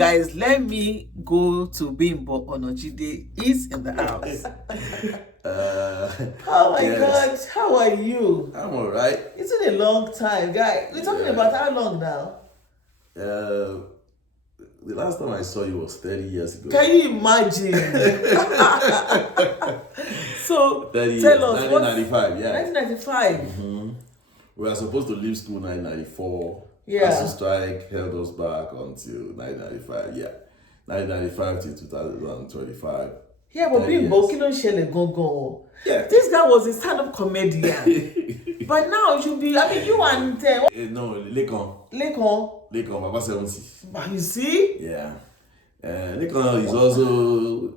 Guys, let me go to Bimbo Onojide. He's in the house. Oh my God, how are you? I'm all right. It's been a long time, guys. We're talking about how long now? The last time I saw you was 30 years ago. Can you imagine? So, 30 tell years, us 1995, yeah. 1995. We were supposed to leave school 1994. Yeah. ASU strike held us back until 1995, yeah. 1995 to 2025. Yeah, but Bimbo, kí ló ń ṣẹlẹ̀ gangan. Yeah. This guy was a stand-up comedian. But now it should be, I mean, you and... no, Lekan, Baba 70. But you see? Yeah. Lekan is also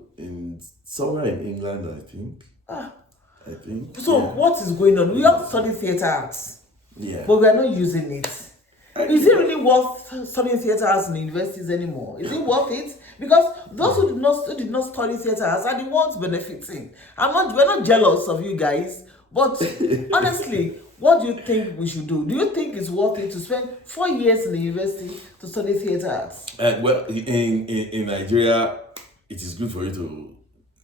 somewhere in England, I think. I think. So what is going on? We have to study theatre arts. Yeah. But we are not using it. Is it really worth studying theatre arts in the universities anymore? Is it worth it? Because those who did not study theatre arts are the ones benefiting. We're not jealous of you guys, but honestly, what do you think we should do? Do you think it's worth it to spend 4 years in the university to study theatre arts? Well, in Nigeria, it is good for you to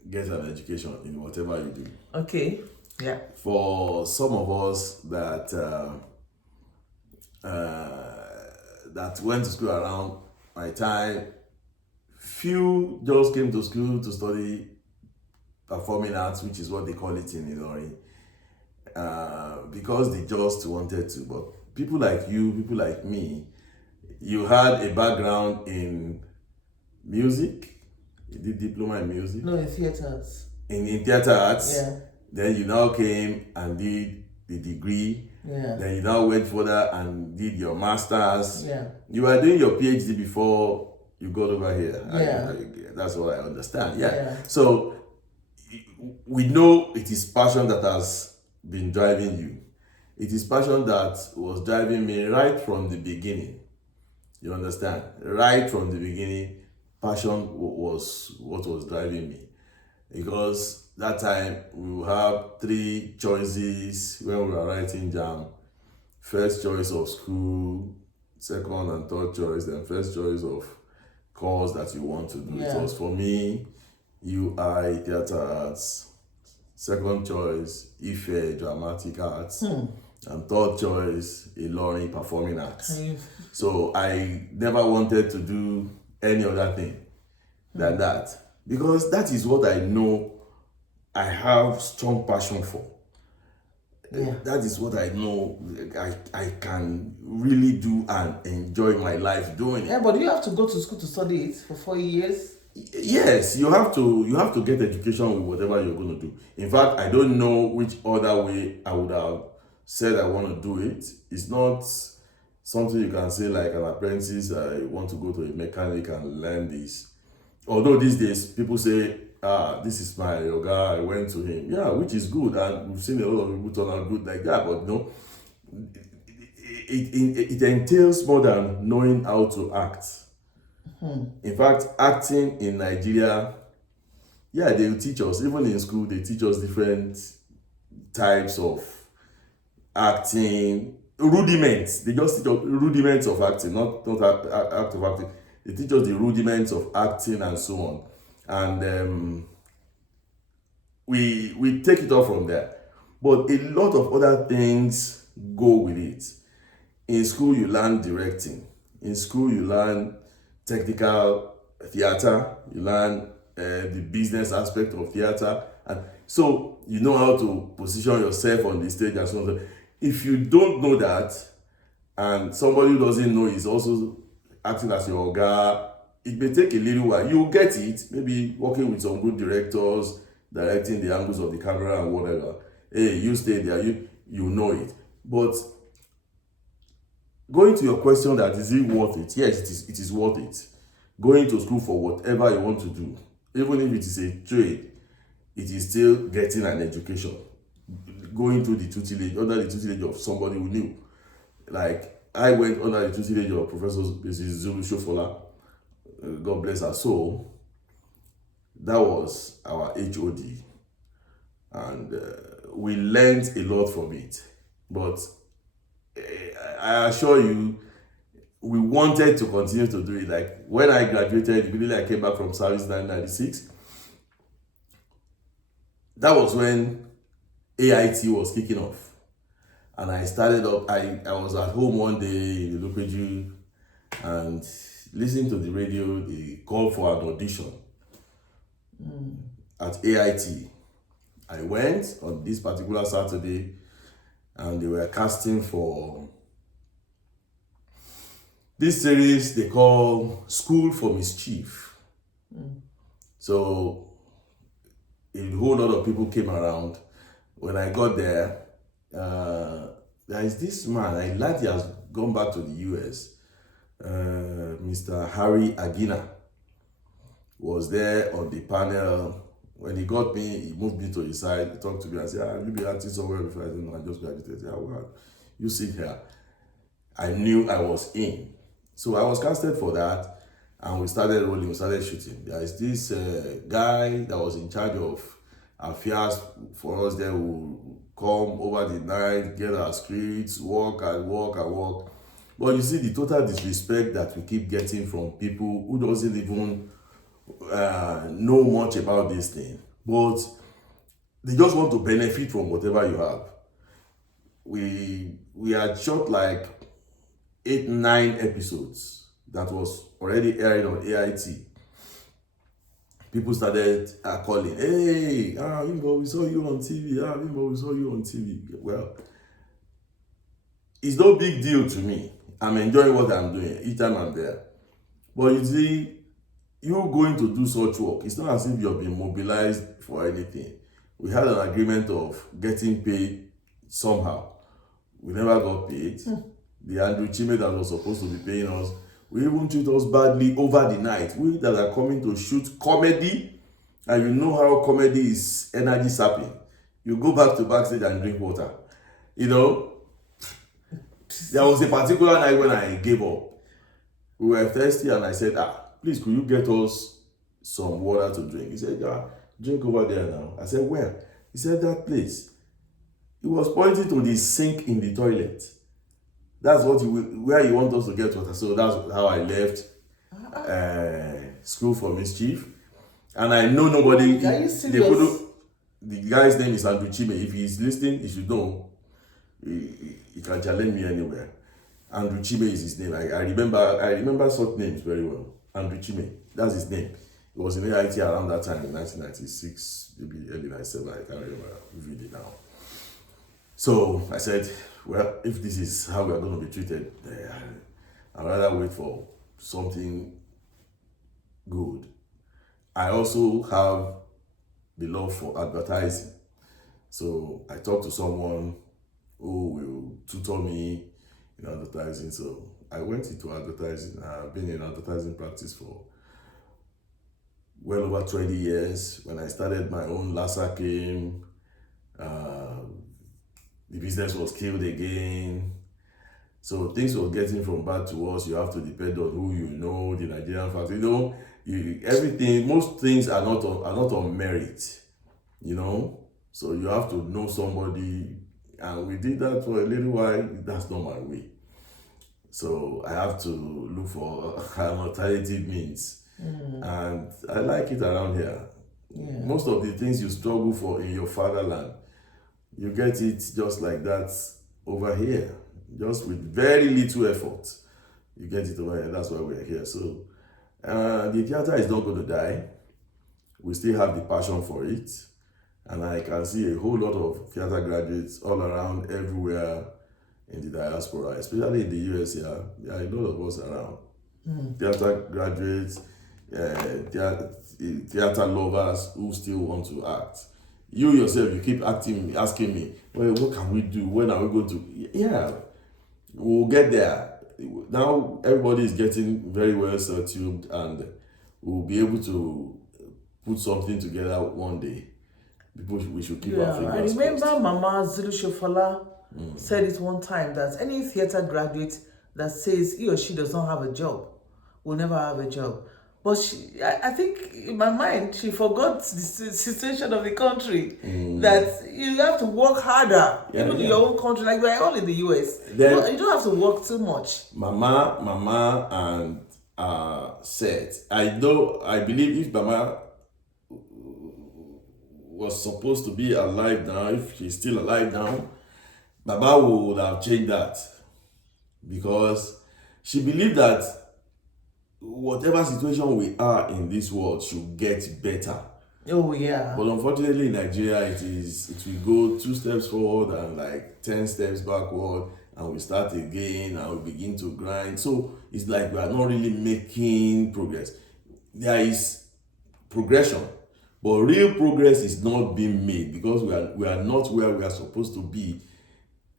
get an education in whatever you do. Okay. Yeah. For some of us that that went to school around my time, few just came to school to study performing arts, which is what they call it in Ilorin, because they just wanted to. But people like you, people like me, you had a background in music. You did diploma in music. No, in theatre arts. In theatre arts. Yeah. Then you now came and did the degree. Yeah. Then you now went further and did your masters. Yeah. You were doing your PhD before you got over here. Yeah. That's what I understand. Yeah. Yeah. So we know it is passion that has been driving you. It is passion that was driving me right from the beginning. You understand? Right from the beginning, passion was what was driving me. Because that time we will have 3 choices when we were writing jam. First choice of school, second and third choice, then first choice of course that you want to do. Yeah. It was for me, UI, theatre arts. Second choice, Ife, dramatic arts. And third choice, Ilorin, performing arts. So I never wanted to do any other thing than that. Because that is what I know I have strong passion for. Yeah. That is what I know I can really do and enjoy my life doing it. Yeah, but do you have to go to school to study it for 4 years? Yes, you have to get education with whatever you're going to do. In fact, I don't know which other way I would have said I want to do it. It's not something you can say like an apprentice, I want to go to a mechanic and learn this. Although these days people say, this is my yoga, I went to him. Yeah, which is good, and we've seen a lot of people turn out good like that, but no, it entails more than knowing how to act. In fact, acting in Nigeria, yeah, they will teach us, even in school, they teach us different types of acting, rudiments. They just teach us rudiments of acting, not act of acting. They teach us the rudiments of acting and so on. And we take it off from there. But a lot of other things go with it. In school, you learn directing. In school, you learn technical theater. You learn the business aspect of theater. And so you know how to position yourself on the stage and so on. If you don't know that, and somebody who doesn't know is also acting as your guy, it may take a little while. You'll get it, maybe working with some good directors, directing the angles of the camera and whatever. Hey, you stay there, you know it. But going to your question that is it worth it? Yes, it is worth it. Going to school for whatever you want to do, even if it is a trade, it is still getting an education. Going through the tutelage, under the tutelage of somebody who knew. Like, I went under the tutelage of Professor Zulu Shofola, God bless her soul. That was our HOD. And we learned a lot from it. But I assure you, we wanted to continue to do it. Like when I graduated, immediately I came back from service in 1996. That was when AIT was kicking off. And I started up, I was at home one day in Lupeju and listening to the radio, they called for an audition at AIT. I went on this particular Saturday and they were casting for this series they call School for Mischief. So a whole lot of people came around. When I got there, there is this man, I like he has gone back to the US, Mr. Harry Agina was there on the panel. When he got me, he moved me to his side, he talked to me and said, you'll be acting somewhere before. I said, no, I just graduated. I said, well, you sit here. I knew I was in. So I was casted for that and we started rolling, we started shooting. There is this guy that was in charge of affairs for us there who come over the night, get our scripts, walk and walk and walk. But you see the total disrespect that we keep getting from people who doesn't even know much about this thing. But they just want to benefit from whatever you have. We had shot like 8-9 episodes that was already aired on AIT. People started calling, hey, we saw you on TV. We saw you on TV. Well, it's no big deal to me. I'm enjoying what I'm doing each time I'm there. But you see, you going to do such work, it's not as if you're being mobilized for anything. We had an agreement of getting paid somehow. We never got paid. The Andrew Chime that was supposed to be paying us, we even treat us badly over the night. We that are coming to shoot comedy, and you know how comedy is energy sapping. You go back to backstage and drink water. You know, there was a particular night when I gave up. We were thirsty and I said, please, could you get us some water to drink? He said, yeah, drink over there now. I said, where? He said, that place. He was pointing to the sink in the toilet. That's where you want us to get water. So that's how I left School for Mischief. And I know nobody. Are you serious? The guy's name is Andrew Chime. If he's listening, he should know. He can challenge me anywhere. Andrew Chime is his name. I remember such names very well. Andrew Chime, that's his name. He was in AIT around that time in 1996, maybe early 97. I can't remember really now. So I said, well, if this is how we are going to be treated, I'd rather wait for something good. I also have the love for advertising. So I talked to someone who will tutor me in advertising. So I went into advertising. I've been in advertising practice for well over 20 years. When I started my own, Lassa came. The business was killed again. So things were getting from bad to worse. You have to depend on who you know, the Nigerian factor. You know, everything, most things are not on merit, you know. So you have to know somebody, and we did that for a little while. That's not my way. So I have to look for an alternative means. And I like it around here. Yeah. Most of the things you struggle for in your fatherland, you get it just like that over here. Just with very little effort, you get it over here. That's why we're here. So the theater is not going to die. We still have the passion for it. And I can see a whole lot of theater graduates all around, everywhere in the diaspora, especially in the US here. There are a lot of us around. Theater graduates, theater lovers who still want to act. You yourself, you keep asking me, well, what can we do? When are we going to? Yeah, we'll get there. Now everybody is getting very well settled and we'll be able to put something together one day. We should keep our fingers I remember crossed. Mama Zulu Shofola said it one time that any theater graduate that says he or she does not have a job will never have a job. But I think in my mind, she forgot the situation of the country. That you have to work harder, even in your own country. Like we're all in the US, you don't have to work too much. Mama, and Seth. I believe if Mama was supposed to be alive now, if she's still alive now, Mama would have changed that, because she believed that whatever situation we are in this world should get better. Oh yeah. But unfortunately in Nigeria it will go 2 steps forward and like 10 steps backward, and we start again and we begin to grind. So it's like we are not really making progress. There is progression, but real progress is not being made because we are not where we are supposed to be.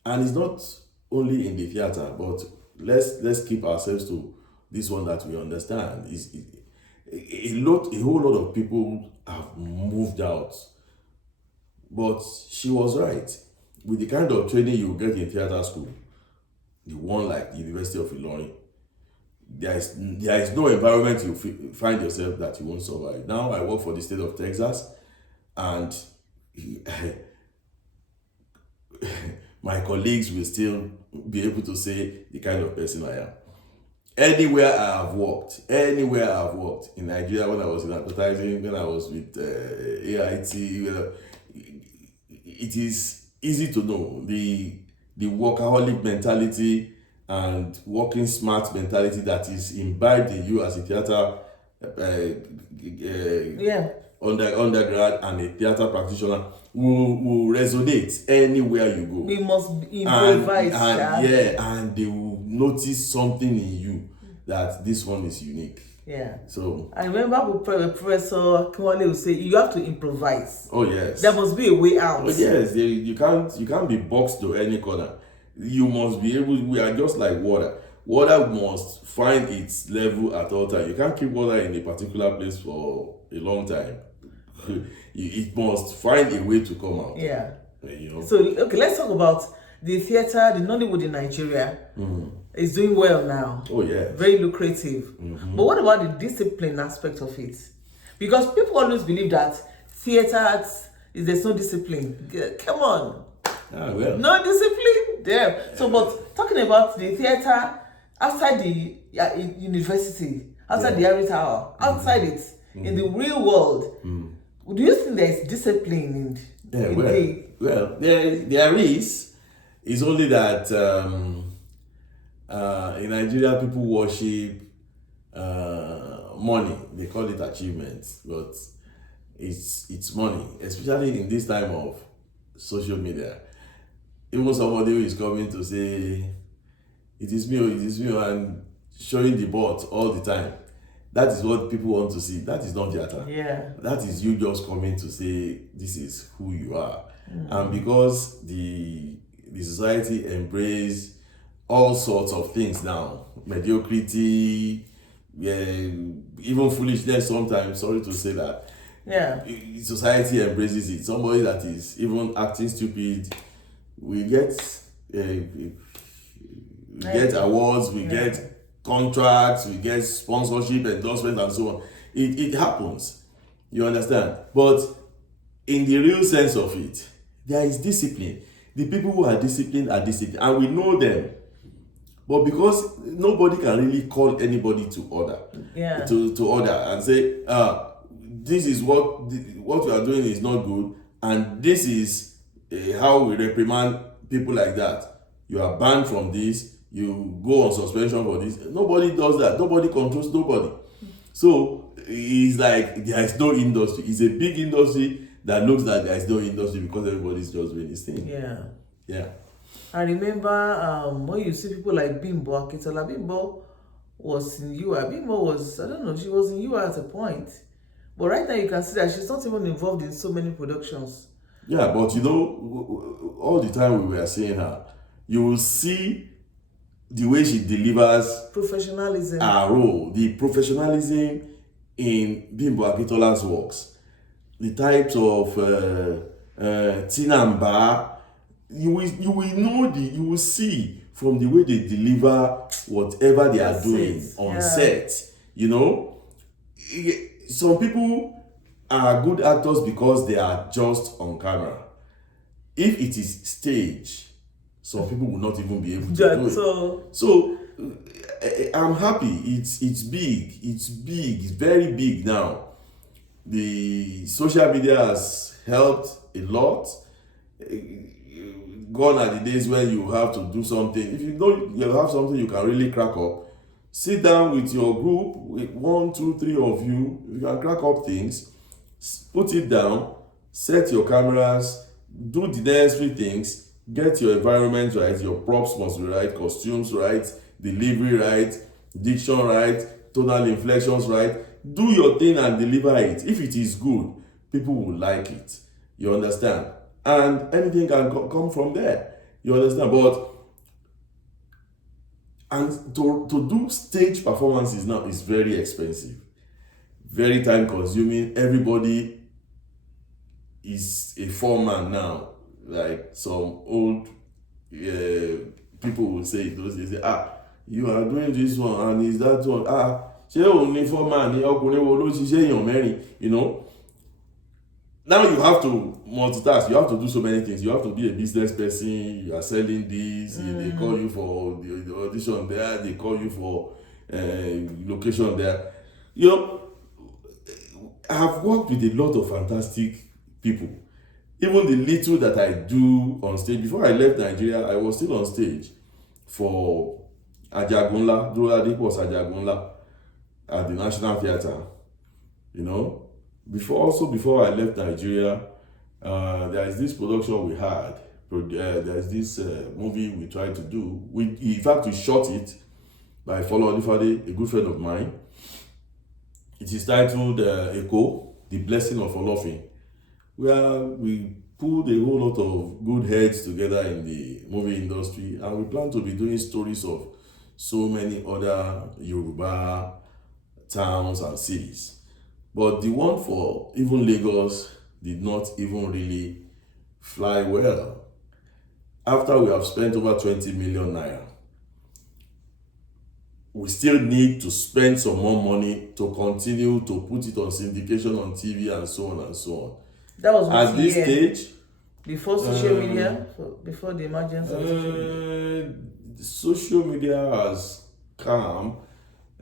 And it's not only in the theater, but let's keep ourselves to this one that we understand. A whole lot of people have moved out, but she was right. With the kind of training you get in theater school, the one like the University of Ilorin, there is no environment you find yourself that you won't survive. Now I work for the state of Texas, and my colleagues will still be able to say the kind of person I am. Anywhere I have worked in Nigeria, when I was in advertising, when I was with AIT, it is easy to know the workaholic mentality and working smart mentality that is imbibed in you as a theater undergrad and a theater practitioner will resonate anywhere you go. We must improvise, and they will notice something in you that this one is unique. Yeah. So I remember Professor Kimwale would say you have to improvise. Oh yes. There must be a way out. Oh yes. You can't be boxed to any corner. You must be able. We are just like water. Water must find its level at all times. You can't keep water in a particular place for a long time. It must find a way to come out. Yeah. You know. So okay, let's talk about the theater, the Nollywood in Nigeria. Is doing well now. Oh yeah. Very lucrative. But what about the discipline aspect of it? Because people always believe that theater there's no discipline. Come on. Well. No discipline there. So, but talking about the theater outside the university, outside the Ivory Tower, outside it, in the real world, do you think there is discipline Well, there is. It's only that in Nigeria people worship money. They call it achievements, but it's money, especially in this time of social media. Even somebody who is coming to say it is me, and showing the bot all the time, that is what people want to see. That is not theater. Yeah. That is you just coming to say this is who you are. And because the society embrace all sorts of things now, mediocrity, even foolishness sometimes, sorry to say that. Yeah. Society embraces it. Somebody that is even acting stupid, we get awards, we get contracts, we get sponsorship, endorsement, and so on. It happens. You understand? But in the real sense of it, there is discipline. The people who are disciplined, and we know them. But because nobody can really call anybody to order, to order and say, this is what we are doing is not good, and this is how we reprimand people like that. You are banned from this. You go on suspension for this. Nobody does that. Nobody controls nobody. So it's like there is no industry. It's a big industry that looks like there is no industry because everybody's just doing this thing. Yeah. I remember when you see people like Bimbo Akitola. Bimbo was in UR. Bimbo was, I don't know, she was in UR at a point. But right now you can see that she's not even involved in so many productions. Yeah, but you know, all the time we were seeing her, you will see the way she delivers professionalism, her role, the professionalism in Bimbo Akitola's works, the types of Tinamba, you will see from the way they deliver whatever they are doing on set. You know, some people are good actors because they are just on camera. If it is stage, some people will not even be able to do it. So I'm happy. It's big. It's big. It's very big now. The social media has helped a lot. Gone are the days when you have to do something. If you don't, you have something you can really crack up. Sit down with your group, with 1, 2, 3 of you. You can crack up things. Put it down. Set your cameras. Do the necessary things. Get your environment right. Your props must be right. Costumes right. Delivery right. Diction right. Tonal inflections right. Do your thing and deliver it. If it is good, people will like it. You understand? And anything can come from there. You understand? But and to do stage performances now is very expensive, very time consuming. Everybody is a foreman now. Like some old people will say those days, you are doing this one and is that one, ṣé òun ní foreman ní ọkùnrin wo ló ṣiṣẹ́ èèyàn mẹ́rin, you know. Now you have to multitask. You have to do so many things. You have to be a business person. You are selling this. They call you for the audition there. They call you for location there. You know, I have worked with a lot of fantastic people. Even the little that I do on stage. Before I left Nigeria, I was still on stage for Ajagunla. Duradipo was Ajagunla at the National Theatre. You know. Before I left Nigeria, there is this production we had. There is this movie we tried to do. In fact, we shot it by Folo Olifade, a good friend of mine. It is titled Echo, The Blessing of Olofin, where we pulled a whole lot of good heads together in the movie industry, and we plan to be doing stories of so many other Yoruba towns and cities. But the one for even Lagos did not even really fly well. After we have spent over 20 million naira, we still need to spend some more money to continue to put it on syndication on TV and so on and so on. That was at this stage. Before social media, before the emergence of social media has come.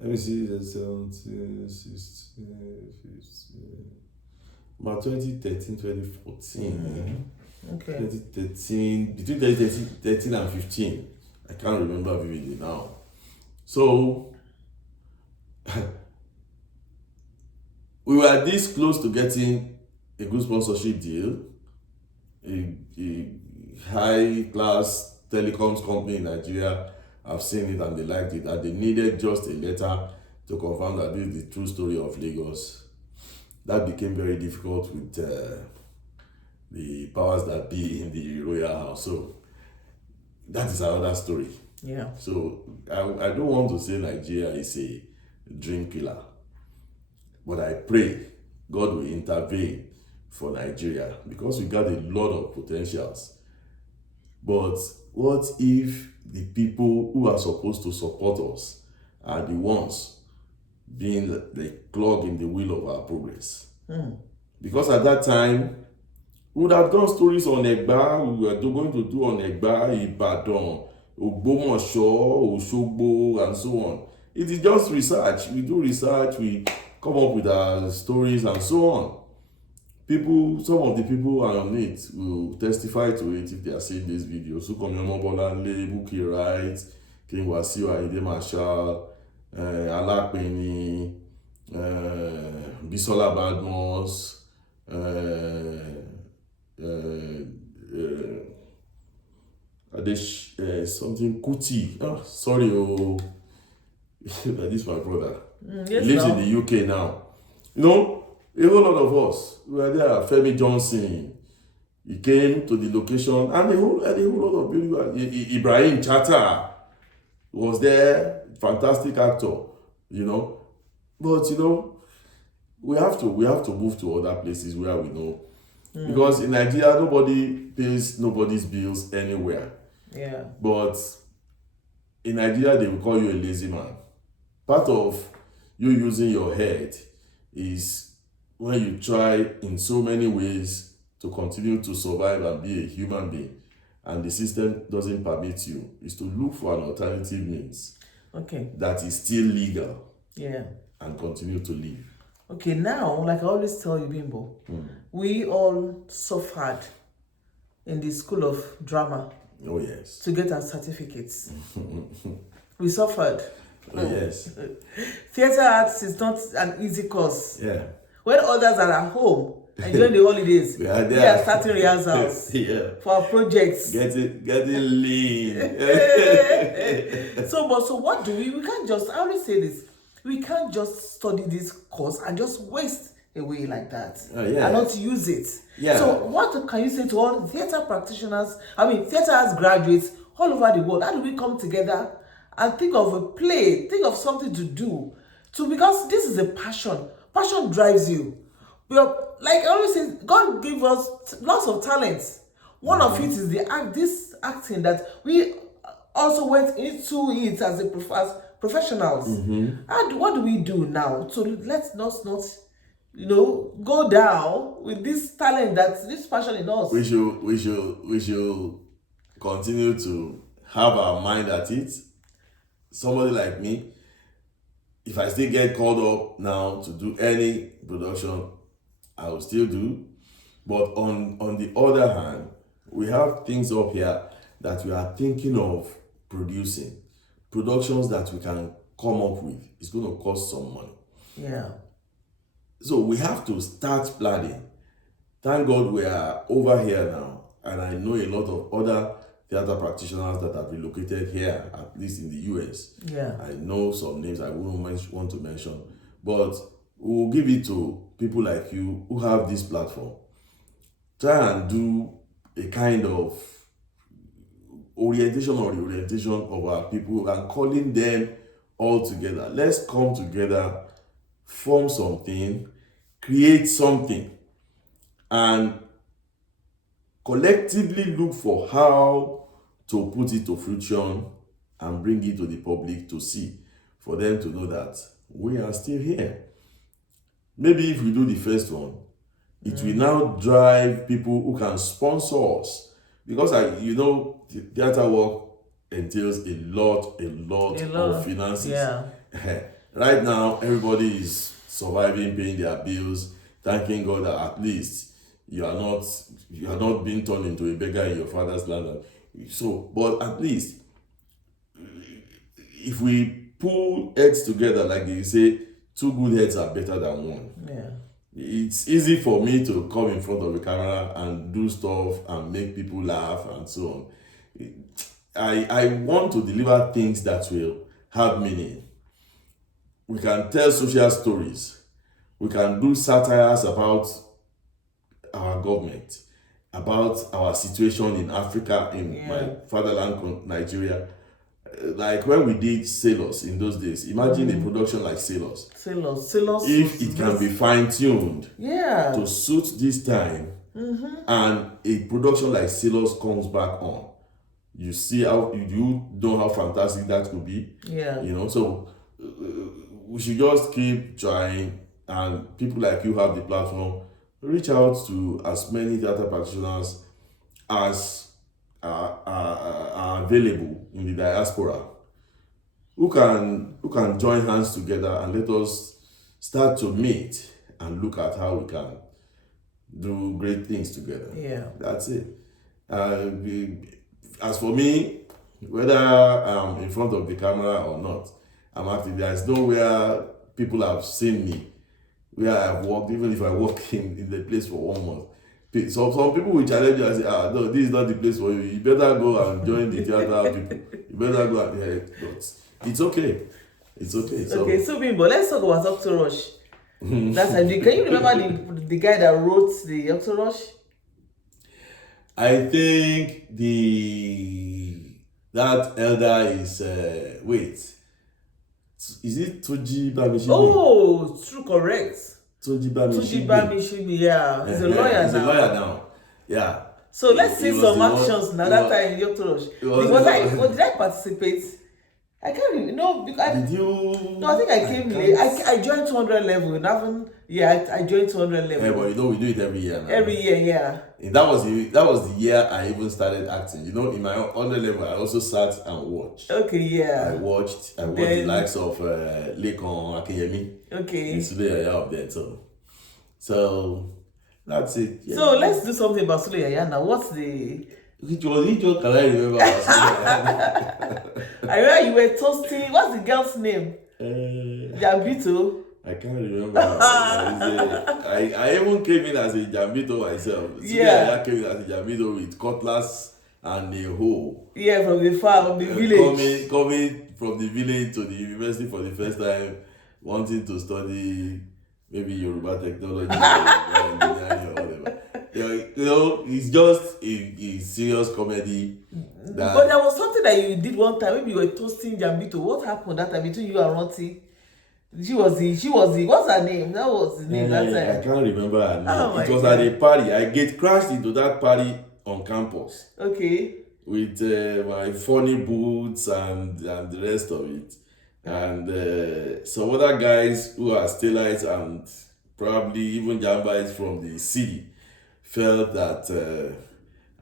Let me see, 17, 16, 15, about 2013, 2014. Okay. 2013, between 2013 and 15. I can't remember vividly now. So, we were this close to getting a good sponsorship deal. A high-class telecoms company in Nigeria have seen it and they liked it, and they needed just a letter to confirm that this is the true story of Lagos. That became very difficult with the powers that be in the royal house. So that is another story. Yeah. So I don't want to say Nigeria is a dream killer, but I pray God will intervene for Nigeria because we got a lot of potentials. But what if the people who are supposed to support us are the ones being the clog in the wheel of our progress? Because at that time, we would have done stories on Egba. We were going to do on Egba, Ibadan, Ogbomoso, Osogbo, and so on. It is just research. We do research, we come up with our stories and so on. Some of the people on it will testify to it if they are seeing this video. Sukomi Omobolale, Buki Wright, King Wasiu Ayinde Marshal, Alapeni, Bisola Badmos, something Kuti. Sorry, this is my brother. Yes, he lives in the UK now. You know, a whole lot of us were there. Femi Johnson, he came to the location, and a whole lot of people. Ibrahim Chata was there, fantastic actor, you know. But you know, we have to move to other places where we know, because in Nigeria nobody pays nobody's bills anywhere. Yeah. But in Nigeria they will call you a lazy man. Part of you using your head is when you try in so many ways to continue to survive and be a human being, and the system doesn't permit you, is to look for an alternative means that is still legal and continue to live. Okay, now, like I always tell you, Bimbo, we all suffered in the school of drama. Oh, yes. To get our certificates. We suffered. Oh, yes. Theatre arts is not an easy course. Yeah. When others are at home enjoying the holidays, we are starting rehearsals for our projects. Getting lean. So what do we can't just, I always say this, we can't just study this course and just waste away like that and not use it. So what can you say to all theatre practitioners, theatre arts graduates all over the world? How do we come together and think of a play, think of something to do, because this is a passion. Passion drives you. We are, like I always say, God gave us lots of talents. One of it is this acting that we also went into it as professionals. And what do we do now? So let's not go down with this talent, this passion in us. We should continue to have our mind at it. Somebody like me, if I still get called up now to do any production, I will still do. But on the other hand, we have things up here that we are thinking of productions that we can come up with. It's going to cost some money. Yeah. So we have to start planning. Thank God we are over here now, and I know a lot of other theatre practitioners that have relocated here, at least in the US. Yeah. I know some names I wouldn't want to mention, but we'll give it to people like you who have this platform. Try and do a kind of orientation or reorientation of our people and calling them all together. Let's come together, form something, create something, and collectively look for how to put it to fruition and bring it to the public to see, for them to know that we are still here. Maybe if we do the first one, it will now drive people who can sponsor us, because theatre work entails a lot of finances. Yeah. Right now, everybody is surviving, paying their bills, thanking God that at least you are not being turned into a beggar in your father's land. So, but at least if we pull heads together, like you say, two good heads are better than one. Yeah. It's easy for me to come in front of the camera and do stuff and make people laugh and so on. I want to deliver things that will have meaning. We can tell social stories. We can do satires about our government, about our situation in Africa, in my fatherland, Nigeria. Like when we did Sailors in those days, imagine a production like Sailors. Sailors. If it can be fine-tuned to suit this time, and a production like Sailors comes back on, you see you know how fantastic that could be. Yeah. So we should just keep trying, and people like you have the platform. Reach out to as many theatre practitioners as are available in the diaspora who can join hands together and let us start to meet and look at how we can do great things together. Yeah. That's it. As for me, whether I'm in front of the camera or not, I'm active. There's nowhere people have seen me where I've worked, even if I work in the place for 1 month. So some people will challenge you and say, no, this is not the place for you. You better go and join the theatre people. You better go and hear it. It's okay. It's okay. So Bimbo, let's talk about Dr. Rush. That's can you remember the guy that wrote the Dr. Rush? I think that elder is is it Toji Bamishimi? Oh, true, correct. Toji Bamishimi. Yeah. He's a lawyer now. He's a lawyer now. Yeah. So let's see some actions now that time in Dr. Rush. Did I participate? I can't even know because did you? No, I think I came late. I joined 200 level and haven't Yeah, I joined 200 level. Yeah, but you know we do it every year now. Every year, yeah. And that was the year I even started acting. You know, in my 100 level, I also sat and watched. Okay, yeah. I watched the likes of Lekon Akinyemi. Okay. In Sule Yaya of them. So that's it. Yeah. So let's do something about Sule Yaya now. What's the... Which one can I remember about Sule Yaya? I remember you were toasting... What's the girl's name? Jambito. I can't remember. I even came in as a Jambito myself. Yeah. I came in as a Jambito with cutlass and a hoe. Yeah, from the farm, from the village. Coming from the village to the university for the first time, wanting to study maybe Yoruba technology or engineering or whatever. You know, it's just a serious comedy. But there was something that you did one time. Maybe you were toasting Jambito. What happened that time between you and Ronti? She was the what's her name? That was the name that time. I can't remember her name. Oh It was God. at a party. I get crashed into that party on campus. Okay. With my funny boots and the rest of it. And some other guys who are Stellites and probably even Jambites from the city felt that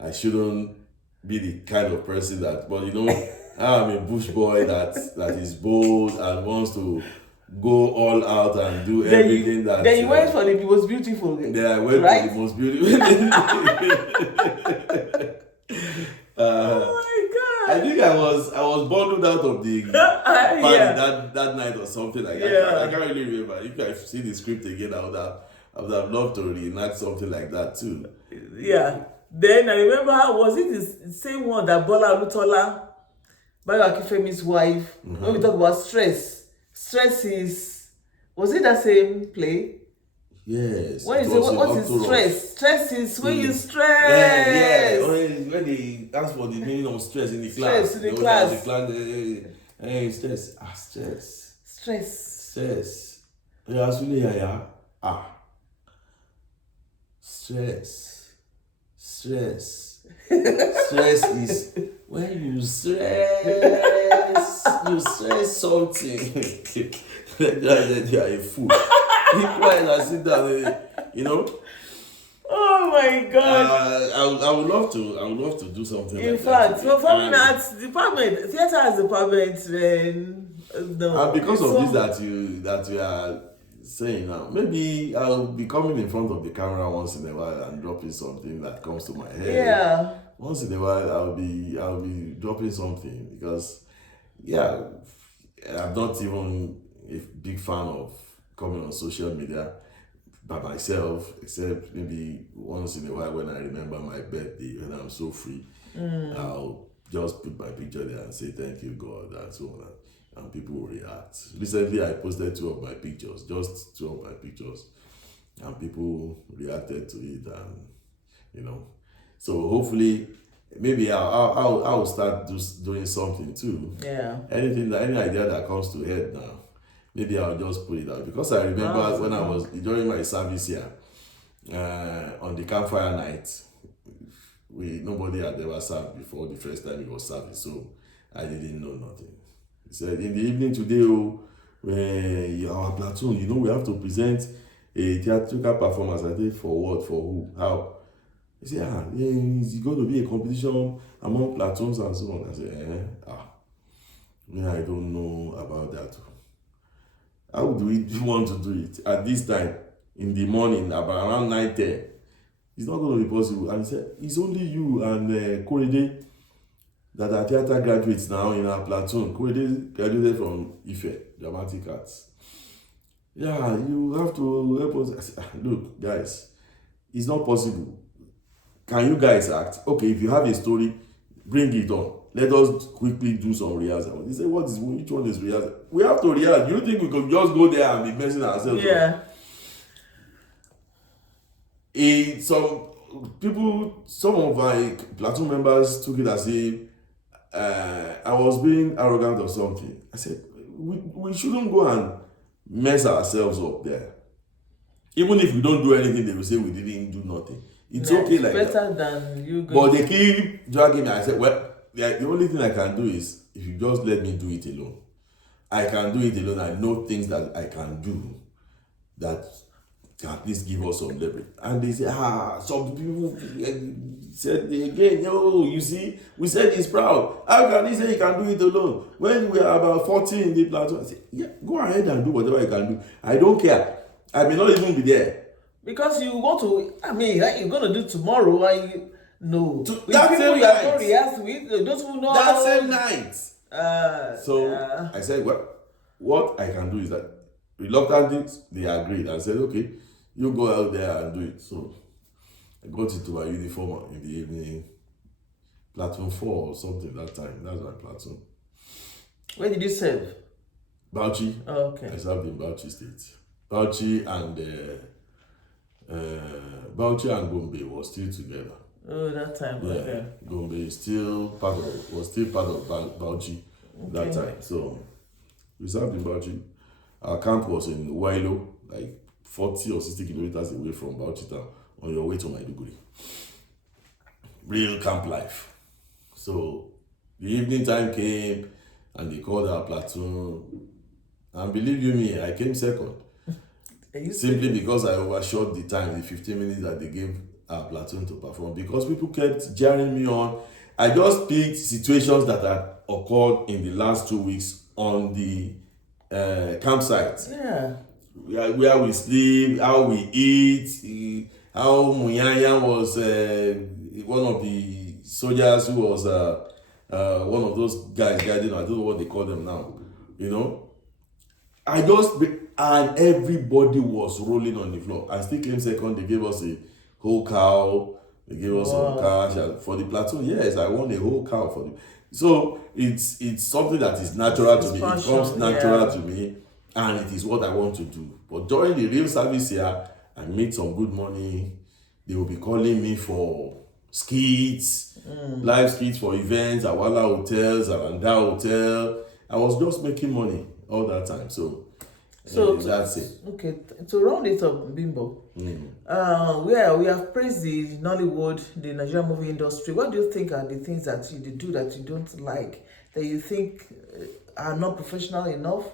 I shouldn't be the kind of person that, but you know, I'm a bush boy that is bold and wants to go all out and do everything that. Then you went for the most beautiful. Then I went right? for the most beautiful. Oh my God! I think I was bundled out of the party that night or something like that. Yeah. I can't really remember. If I see the script again, I would have loved to reenact something like that too. Yeah. Then I remember, was it the same one that Bola Olutola, Bayo Akifemi's wife, when we talk about stress? Stress is, was it that same play? Yes. What is stress? Stress is when you stress. Yeah. When they ask for the meaning of stress in the class. Stress in the class. Stress. Stress. Stress. Stress. Yeah. Stress. Stress is when you stress something. You are a fool. Be quiet and sit down. You know. Oh my God! I would love to do something. In like fact, that. performing arts department, theater has department, man. No. And because of this that you are saying now, maybe I'll be coming in front of the camera once in a while and dropping something that comes to my head. Yeah. Once in a while, I'll be dropping something because, yeah, I'm not even a big fan of coming on social media by myself, except maybe once in a while when I remember my birthday, when I'm so free, I'll just put my picture there and say thank you God and so on, and people will react. Recently I posted just two of my pictures, and people reacted to it, and you know, so hopefully maybe I'll start doing something too. Yeah. Any idea that comes to head now, maybe I'll just put it out, because I remember when I was during my service here, on the campfire night, nobody had ever served before the first time it was service, so I didn't know nothing. He said, in the evening today, when our platoon, we have to present a theatrical performance. I said, for what? For who? How? He said, it's going to be a competition among platoons and so on. I said, I don't know about that. How do we want to do it at this time in the morning, about around 9:10? It's not going to be possible. And he said, it's only you and Korede that are theater graduates now in our platoon. Korede graduated from Ife, Dramatic Arts. Yeah, you have to help us. I said, look, guys, it's not possible. Can you guys act? Okay, if you have a story, bring it on. Let us quickly do some rehearsal. He said, which one is rehearsal? We have to rehearse. You think we could just go there and be messing ourselves Yeah. Some of my platoon members took it as if I was being arrogant or something. I said, we shouldn't go and mess ourselves up there. Even if we don't do anything, they will say we didn't do nothing. It's okay like that. Better than you going. But they keep dragging me. I said, well, the only thing I can do is if you just let me do it alone. I can do it alone. I know things that I can do that at least give us some leverage. And they say, some people said again, no, you see, we said he's proud. How can he say he can do it alone? When we are about 40 in the plateau, I say, yeah, go ahead and do whatever you can do. I don't care. I may not even be there. Because you want to, I mean, like you're going to do tomorrow, and you, no. With that people same you have not night. rehearsed with, they don't even know That how. same night. So Yeah. I said, well, what I can do is that reluctantly they agreed and said, okay, you go out there and do it. So I got into my uniform in the evening, platoon 4 or something that time. That's my platoon. Where did you serve? Bauchi. Oh, okay. I served in Bauchi State. Bauchi and Gombe was still together. Oh, that time. Yeah, Okay. Gombe was still part of Bauchi that time. So we served in Bauchi. Our camp was in Wailo, like 40 or 60 kilometers away from Bauchi town, on your way to Maiduguri. Real camp life. So the evening time came and they called our platoon. And believe you me, I came second. Simply because I overshot the time, the 15 minutes that they gave our platoon to perform. Because people kept jarring me on. I just picked situations that had occurred in the last 2 weeks on the campsite. Yeah. Where we sleep, how we eat, how Muyanya was one of the soldiers who was one of those guys guiding, I don't know what they call them now, you know. And everybody was rolling on the floor. I still came second. They gave us a whole cow. They gave us some cash for the platoon. Yes, I won a whole cow for them. So it's something that is natural to me. It comes natural to me, and it is what I want to do. But during the real service here, I made some good money. They will be calling me for skits, live skits for events, Awala Hotels, Aranda Hotel. I was just making money all that time. So that's it. Okay, to round it up, Bimbo, we have praised the Nollywood, the Nigerian movie industry. What do you think are the things that you do that you don't like, that you think are not professional enough?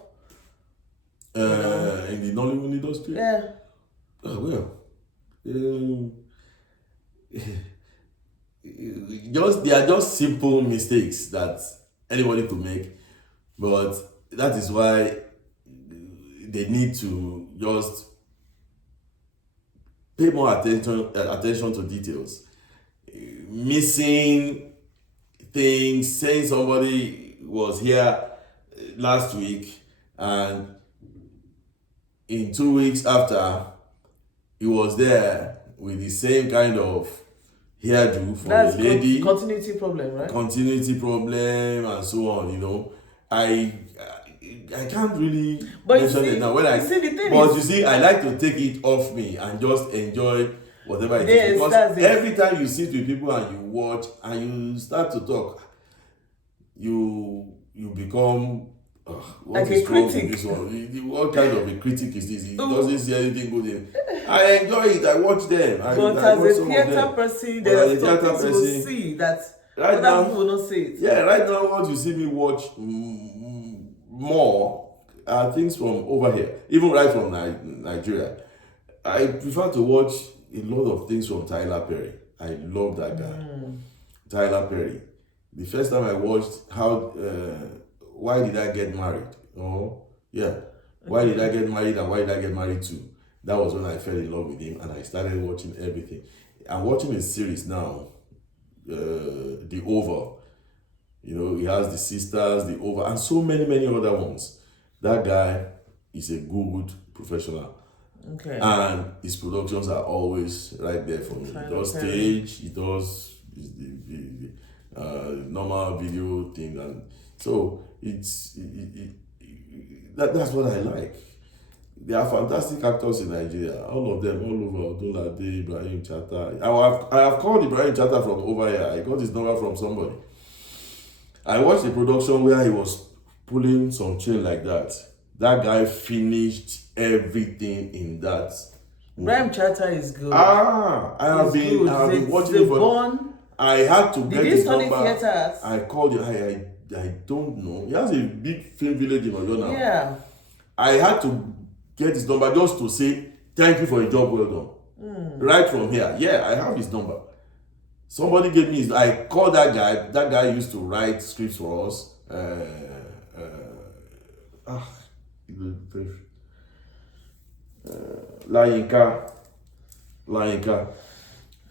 In the Nollywood industry? Yeah. They are just simple mistakes that anybody could make, but that is why they need to just pay more attention to details. Missing things, saying somebody was here last week and in 2 weeks after he was there with the same kind of hairdo for the lady. Continuity problem, right? Continuity problem and so on, you know. I can't really mention it now. You see, I like to take it off me and just enjoy whatever it is. Because every time you sit with people and you watch and you start to talk, you become what like is wrong with this one? What kind of a critic is this? He doesn't see anything good in it. I enjoy it. I watch them. But as a theatre person, there are some things you will see that other people will not see it. Yeah, right now what you see me watch more are things from over here, even right from Nigeria. I prefer to watch a lot of things from Tyler Perry. I love that guy. Tyler Perry. The first time I watched Why Did I Get Married? Why Did I Get Married and Why Did I Get Married To? That was when I fell in love with him and I started watching everything. I'm watching a series now, The Oval. You know, he has The Sisters, The Oval, and so many other ones. That guy is a good professional. Okay. And his productions are always right there for me. He does stage, he does the normal video thing, and so that's what I like. There are fantastic actors in Nigeria, all of them, all over. Odunlade, Ibrahim Chata. I have called Ibrahim Chata from over here. I got his number from somebody. I watched a production where he was pulling some chain like that. That guy finished everything in that. Ibrahim Chata is good. I have been watching it for. I had to get his number. Theaters? I called him. I don't know. He has a big film village in Oyo now. Yeah. I had to get his number just to say thank you for a job well done. Right from here. Yeah, I have his number. Somebody gave me his, I called that guy. That guy used to write scripts for us. Layinka.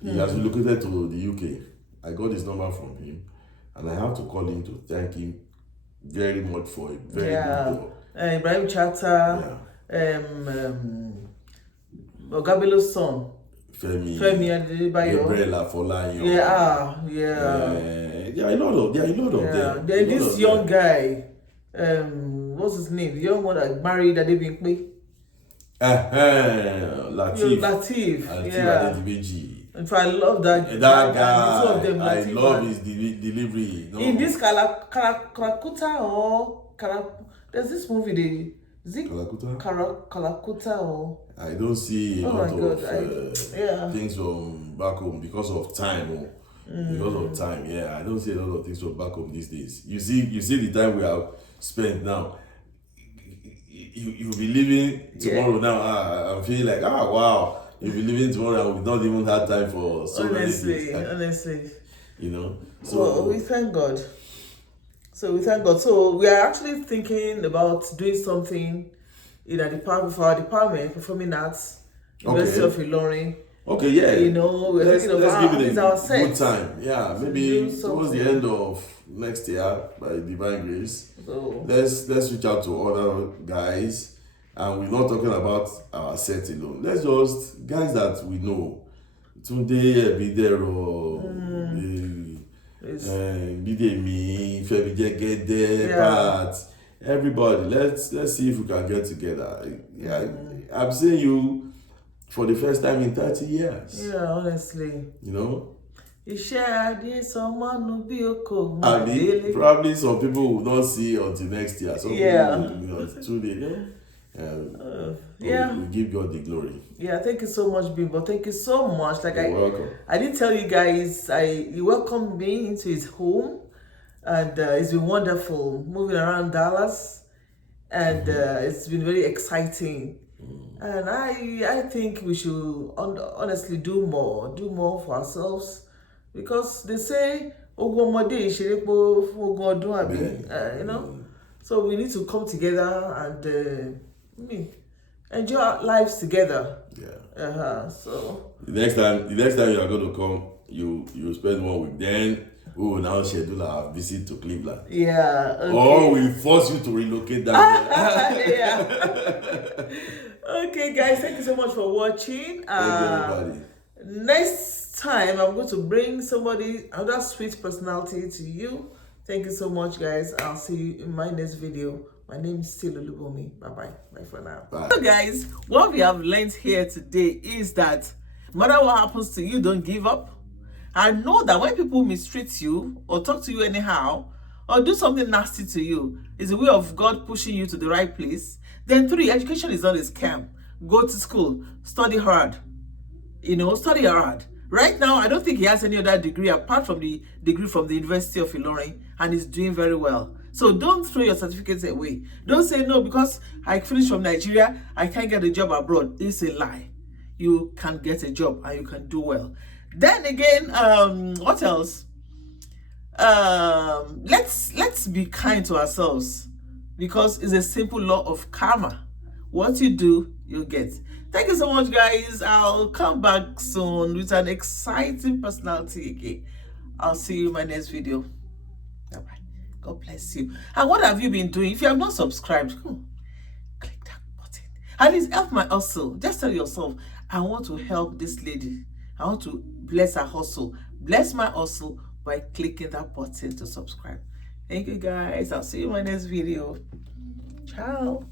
He has relocated to the UK. I got his number from him, and I have to call him to thank him very much for a very good job. Ibrahim Chata, Ogabelo's son, Femi Adebayo, Gabriela Folayan. There are a lot of them. Then this young guy, what's his name? The young one that married Adebimpe. Latif. In fact, I love that guy. Two of them, I love his delivery. No. In this Kalakuta there's this movie, Kalakuta or... I don't see a lot of things from back home because of time. Because of time, I don't see a lot of things from back home these days. You see the time we have spent now. You'll be leaving tomorrow now. I'm feeling like, wow. You'll be leaving tomorrow and we've not even had time for so many things. Honestly. You know? So well, we thank God. So we are actually thinking about doing something in our department, for our department, Performing Arts, University of Ilorin. Okay, yeah. You know, we're thinking about give it a our set. good time. Yeah, maybe towards the end of next year, by divine grace. So let's reach out to other guys, and we're not talking about our set alone. Let's just guys that we know. Tunde Ebidero, Bidemi, Febijegede, Pat, everybody. Let's see if we can get together. Yeah, I'm seeing you for the first time in 30 years. Yeah, honestly. You know? Probably some people will not see until next year. Some people will too late. We give God the glory. Yeah, thank you so much, Bimbo. Thank you so much. You're welcome. I did tell you guys, he welcomed me into his home, and it's been wonderful moving around Dallas, and it's been very exciting. And I think we should honestly do more for ourselves, because they say you know, so we need to come together and enjoy our lives together. So the next time you are going to come, you spend 1 week. Then we will now schedule our visit to Cleveland. Okay. Or we force you to relocate down there. Okay, guys, thank you so much for watching. Thank you, everybody. Next time, I'm going to bring another sweet personality to you. Thank you so much, guys. I'll see you in my next video. My name is still Olubomi. Bye-bye. Bye for now. Bye. So, guys, what we have learned here today is that no matter what happens to you, don't give up. And know that when people mistreat you or talk to you anyhow or do something nasty to you, it's a way of God pushing you to the right place. Then 3, education is not a scam. Go to school, study hard. Study hard. Right now, I don't think he has any other degree apart from the degree from the University of Ilorin, and he's doing very well. So don't throw your certificates away. Don't say, no, because I finished from Nigeria, I can't get a job abroad. It's a lie. You can get a job and you can do well. Then again, what else? Let's be kind to ourselves, because it's a simple law of karma. What you do, you get. Thank you so much, guys. I'll come back soon with an exciting personality again. I'll see you in my next video. Bye-bye. God bless you. And what have you been doing? If you have not subscribed, click that button. And it's help my hustle. Just tell yourself, I want to help this lady. I want to bless her hustle. Bless my hustle by clicking that button to subscribe. Thank you, guys. I'll see you in my next video. Ciao.